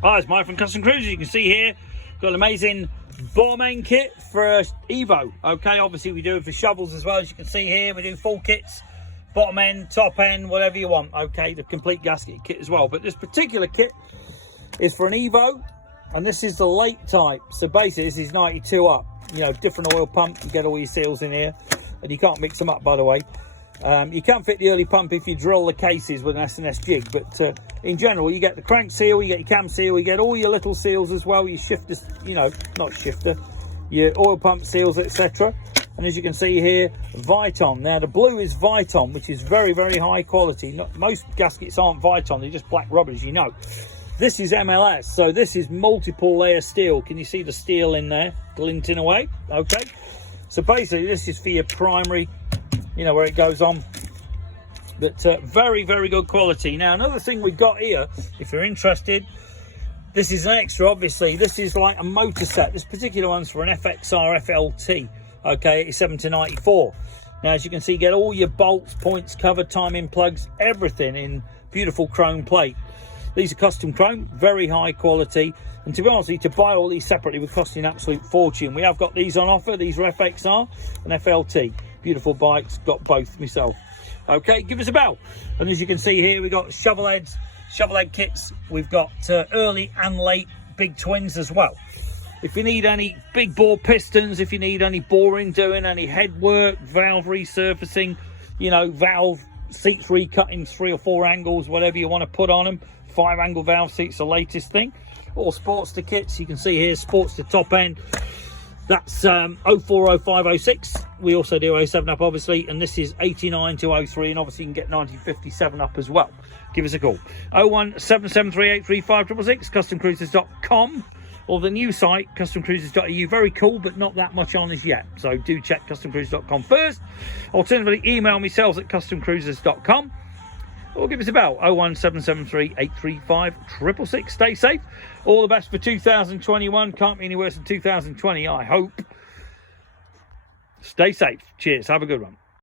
Hi, it's Mike from Custom Cruisers. You can see here, got an amazing bottom end kit for Evo. Okay, obviously we do it for shovels as well. As you can see here, we do full kits, bottom end, top end, whatever you want. Okay, the complete gasket kit as well. But this particular kit is for an Evo, and this is the late type. So basically, this is 92 up. You know, different oil pump. You get all your seals in here, and you can't mix them up, by the way. You can't fit the early pump if you drill the cases with an S&S jig, but in general you get the crank seal, you get your cam seal, you get all your little seals as well, your shifter, you know, not shifter, your oil pump seals, etc. And as you can see here, Viton. Now the blue is Viton, which is very, very high quality. Most gaskets aren't Viton, they're just black rubber, as you know. This is MLS, so this is multiple layer steel. Can you see the steel in there glinting away? Okay, so basically this is for your primary, you know, where it goes on. But very, very good quality. Now another thing we've got here, if you're interested, this is an extra. Obviously this is like a motor set. This particular one's for an FXR FLT, okay, 87 to 94. Now as you can see, you get all your bolts, points, cover, timing plugs, everything in beautiful chrome plate. These are custom chrome, very high quality, and to be honest with you, to buy all these separately would cost you an absolute fortune. We have got these on offer. These are FXR and FLT. Beautiful bikes, got both myself. Okay, give us a bell. And as you can see here, we've got shovel head kits. We've got early and late big twins as well. If you need any big bore pistons, if you need any boring doing, any head work, valve resurfacing, you know, valve seats recutting 3 or 4 angles, whatever you want to put on them. 5-angle valve seats, the latest thing. Or Sportster kits, you can see here, Sportster top end. That's 040506. We also do 07 up, obviously, and this is 89 to 03, and obviously you can get 1957 up as well. Give us a call. 01773835666, customcruisers.com, or the new site, customcruisers.eu. Very cool, but not that much on as yet. So do check customcruisers.com first. Alternatively, email me sales at customcruisers.com. Or give us a bell, 01773835666. Stay safe. All the best for 2021. Can't be any worse than 2020, I hope. Stay safe. Cheers. Have a good one.